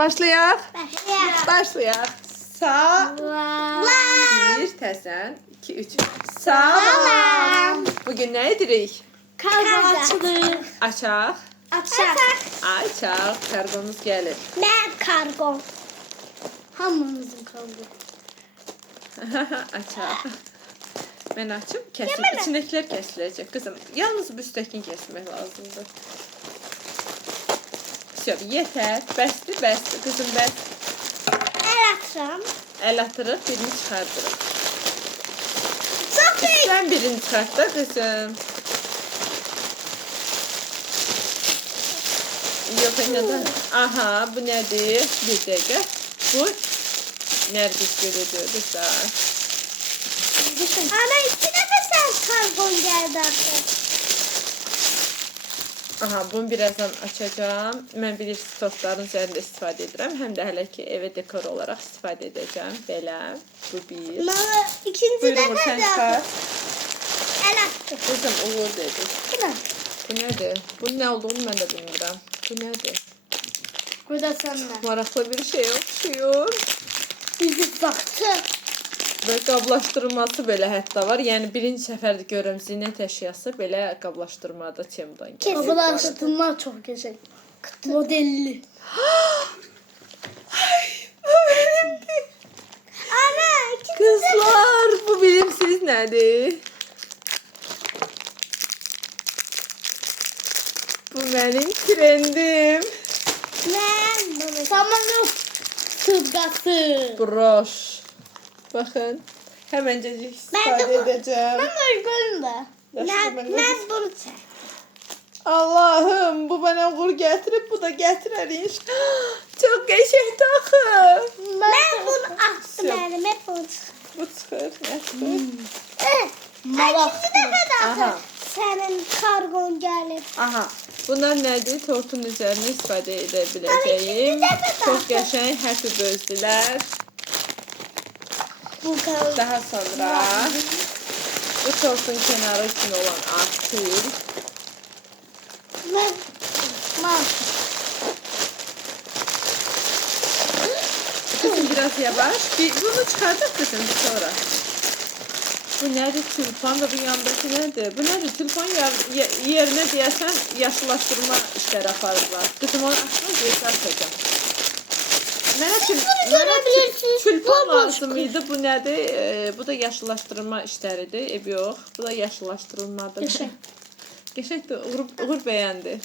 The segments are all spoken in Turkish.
Başlayaq. Başlayaq. Sağ. Bir təzən. 2, 3. Salam. Bugün nə edirik? Kargo açılır. Açaq. Açaq. Kargomuz gəlir. Ben kargo. Hamımızın kargo. Açaq. Mən açım. Kəsim. İçindəkilər kəsiləcək. Qızım, yalnız bu üstəkini kəsmək lazımdır. Yetər. Bəsdir. Qızım, bəs. El atıram. Əl atırıq, birini çıxardırıq. Çok büyük. Sən birini çıxart da qızım. Yox, nədən? Aha, bu nədir? Bir dəqiqə. Bu Nərgiz gülüdür. Güzel. Ana 2 dəfə sen kargon geldi artık. Aha, bunu birazdan açacağım. Mən bilirsiniz tortların üzərində istifadə edirəm. Həm də hələ ki evə dekor olaraq istifadə edəcəm. Belə. Bu bir. Mama ikinci Buyurun, dəfə sen de çıxar. el attı. Kızım, uğur dedik. Bu ne? Bu nədir? Bunun nə olduğunu mən də bilmirəm. Bu nədir? Burada sende. Maraqlı bir şey oxşuyur. Bizi baktı. Və qablaşdırması belə hətta var. Yəni birinci səfərdə görürəm zinət əşyası belə qablaşdırmada Tem'dan gəlir. Babalar bunlar çok güzel. Modelli. Ay, bu benimdir. Ana ikinci Kızlar, bu bilimsiz nədir? Bu mənim trendim. Ben samanlık sıvgası. Broş. Baxın, həməncəcik istifadə edəcəm. Ben uygun da. Ben bunu çek. Allah'ım, bu bana uğur getirip bu da getirer iş. Çok geçekti axı. Ben bunu attım elime bunu. Bu çıxır, nə çıxır? İkinci dəfə də Aha. atır. Senin kargon gelip. Aha, bunlar nədir? Tortun üzerine istifadə edə ikinci biləcəyim. dəfə də Çox atır. qəşəng, happy birthday-lər. Bu kargon. Daha sonra bu tortun kenarı üçün olan akül. Ben. Kızım biraz yavaş. Bunu çıkardık kızım sonra. Bu nedir? Tülpan da bu yandaki nedir? Bu nedir? Tülpan yerine deyəsən yaşlılaştırma işləri aparırlar. Kızım onu açma diye açacağım. Mənə görebilirsiniz. tülpan Bu lazım idi. Bu nədir? Bu da yaşlılaştırma işləridir. Ev yox. Bu da yaşlılaştırılmadır. Geçen. Geçen de Uğur beğendi.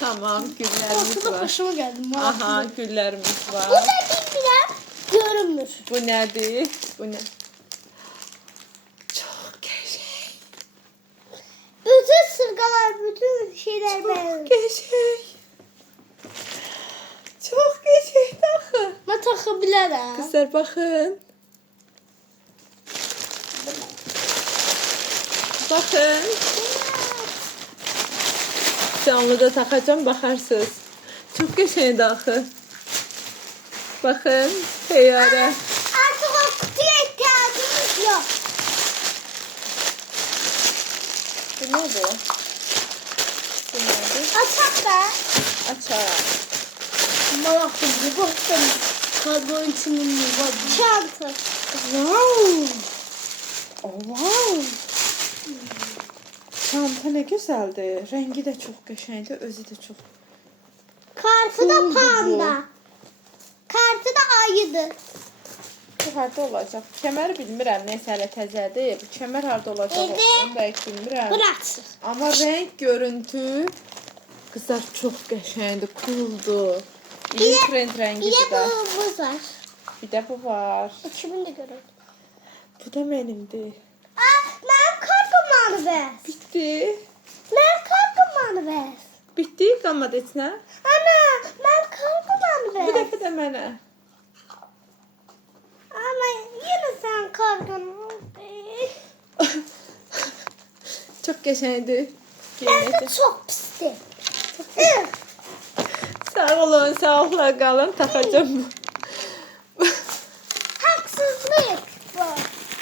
Tamam, güllerimiz Ortada var. başıma geldim. Aha, güllerimiz Bu var. da bilmiyorum. Görünmür. Bu nedir? Bu ne? Çok geçek. Bütün sırgalar, bütün şeyler ben. Geçek. Çok geçek axı. Ben takabilirim. Kızlar bakın. Bakın. Canlıda takacağım, bakarsınız. Çok geçeydi axı. Bakın, teyyare. Artık o kutuya ihtiyacımız yok. Bu nedir? Bu nedir? Açak da. Açar. Malaktım bu baktım. Kargo içinin var. Çanta. Wow. Oh, wow. Çanta ne güzeldi. Rengi de çok geçeydi, özü de çok. Kartı da Oldu bu. panda. Kartı da ayıdı. Bu harda olacak. Kemer bilmirəm, neysə hələ təzədir. Bu kemer harda olacak? Evde. Onu da bilmirəm. Bıraksın. Ama renk, görüntü kızlar çok geçeydi, cooldu. İyi trend rengi Bir de bir de. bu buz var. Bir de bu var. Kimin de görüldü. Bu da benimdi. Ben kargomanı ver. Bitti. Ben kargomanı ver. Bitti, qalmadı içinə. Ana ben kargomanı ver. Bu dəfə də mənə. Ama yine sen kargonu. Çok geçeydi. Ben de çok pisti. Sağ olun, sağlıqla qalın. Taxacağım.